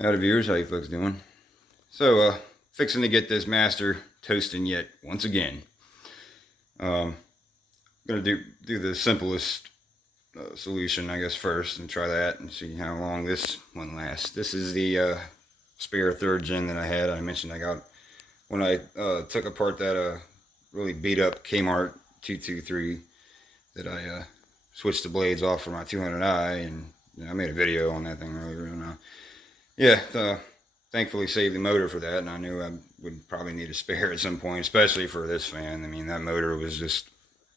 Howdy viewers, how you folks doing? So, fixing to get this master toasting yet once again. Gonna do the simplest solution, I guess, first, and try that and see how long this one lasts. This is the spare third gen that I had. I mentioned I got when I took apart that really beat up Kmart 223 that I switched the blades off for my 200i, and I made a video on that thing earlier. And yeah, thankfully saved the motor for that, and I knew I would probably need a spare at some point, especially for this fan. I mean, that motor was just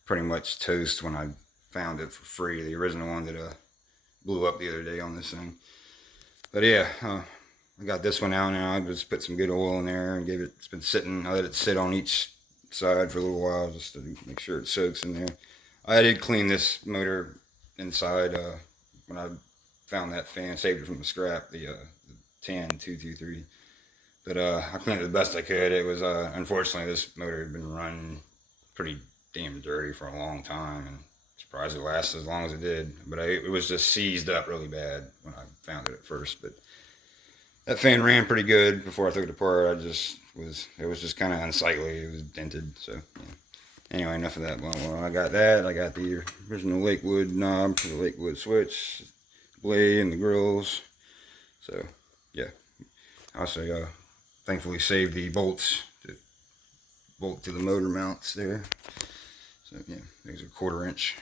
pretty much toast when I found it for free, the original one that blew up the other day on this thing. But yeah, I got this one out now. I just put some good oil in there and it's been sitting, I let it sit on each side for a little while just to make sure it soaks in there. I did clean this motor inside when I found that fan, saved it from the scrap, the 10223. But I cleaned it the best I could. It was unfortunately, this motor had been running pretty damn dirty for a long time, and surprised it lasted as long as it did. But it was just seized up really bad when I found it at first. But that fan ran pretty good before I took it apart. It was just kind of unsightly. It was dented. So yeah. Anyway, enough of that. Well, I got that. I got the original Lakewood knob for the Lakewood switch, blade, and the grills. So yeah, also thankfully saved the bolts to bolt to the motor mounts there. So yeah, there's a 1/4 inch.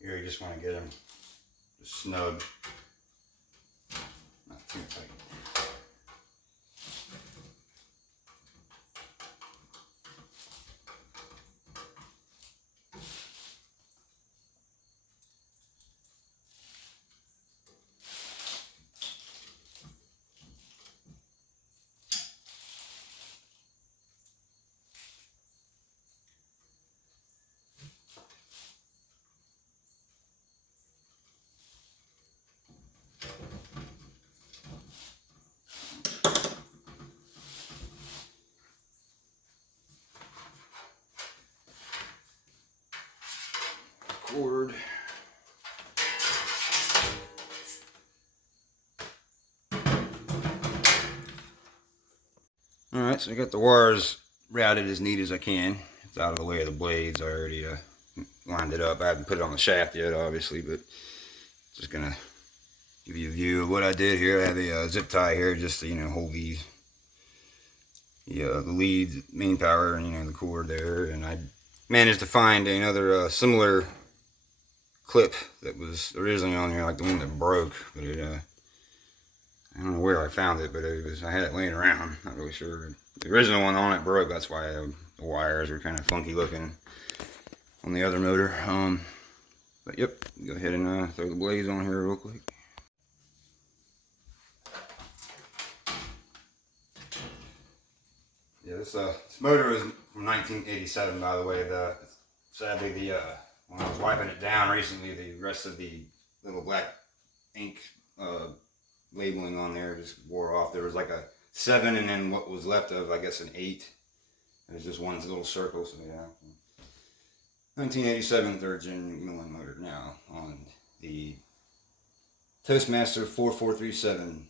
Here you just want to get them snug, not too tight. Cord. Alright, so I got the wires routed as neat as I can. It's out of the way of the blades. I already lined it up. I haven't put it on the shaft yet, obviously, but just gonna give you a view of what I did here. I have a zip tie here just to, hold the lead, main power, and, the cord there. And I managed to find another similar clip that was originally on here, like the one that broke, but I don't know where I found it, but I had it laying around. Not really sure. The original one on it broke. That's why the wires are kind of funky looking on the other motor. But yep, go ahead and throw the blades on here real quick. Yeah, this motor is from 1987, by the way. Sadly, when I was wiping it down recently, the rest of the little black ink labeling on there just wore off. There was like a 7, and then what was left of, I guess, an 8. There's just one little circle. So yeah, 1987 third gen Milan motor now on the Toastmaster 4437.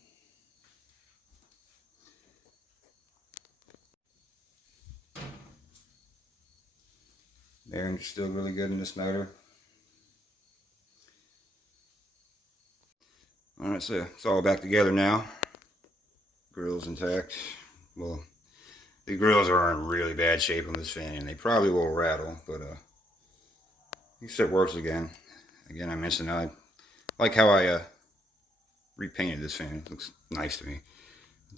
are still really good in this motor. Alright, so it's all back together now. Grill's intact. Well, the grills are in really bad shape on this fan, and they probably will rattle, but at least it works again. Again, I mentioned I like how I repainted this fan. It looks nice to me.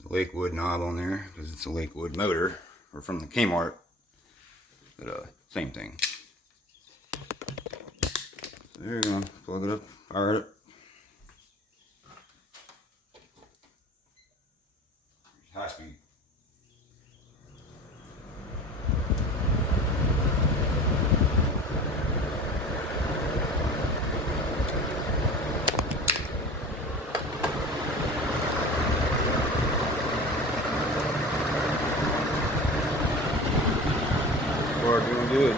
The Lakewood knob on there, because it's a Lakewood motor, or from the Kmart, but same thing. So there you go, plug it up, fire it up. High speed. Car doing good.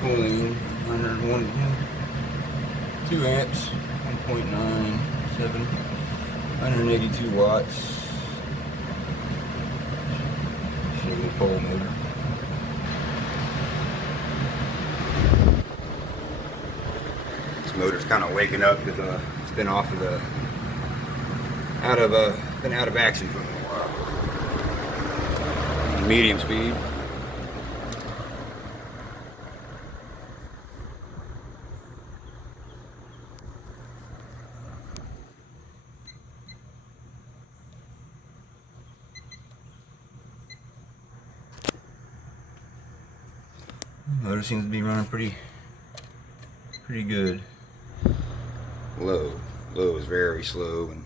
Pulling 101, 2 amps, 1.97, 182 watts. Chevy pole motor. This motor's kind of waking up because it's been off of the been out of action for a little while. Medium speed. Motor seems to be running pretty good. Low is very slow and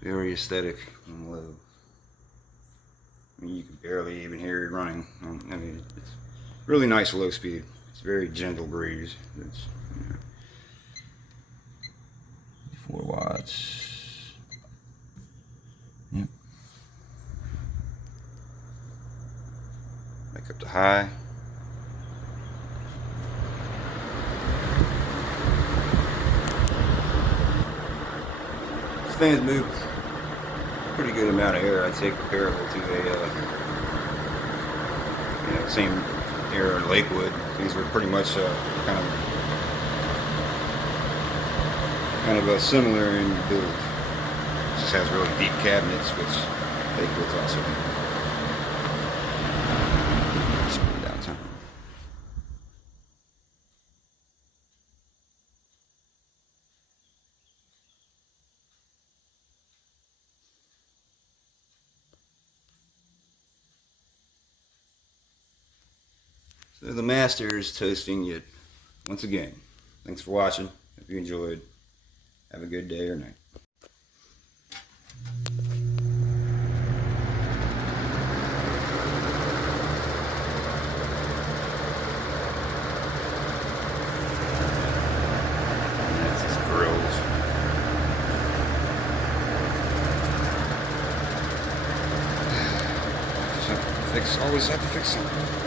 very aesthetic and low. I mean, you can barely even hear it running. I mean, it's really nice low speed. It's very gentle breeze. It's 4 watts. Yep. Back up to high. This fan's moved pretty good amount of air, I'd say, comparable to a same air in Lakewood. These are pretty much kind of similar in build. It just has really deep cabinets, which Lakewood's also downtown. So the master is toasting yet once again. Thanks for watching. Hope you enjoyed. Have a good day or night. That's his grills. Always have to fix something.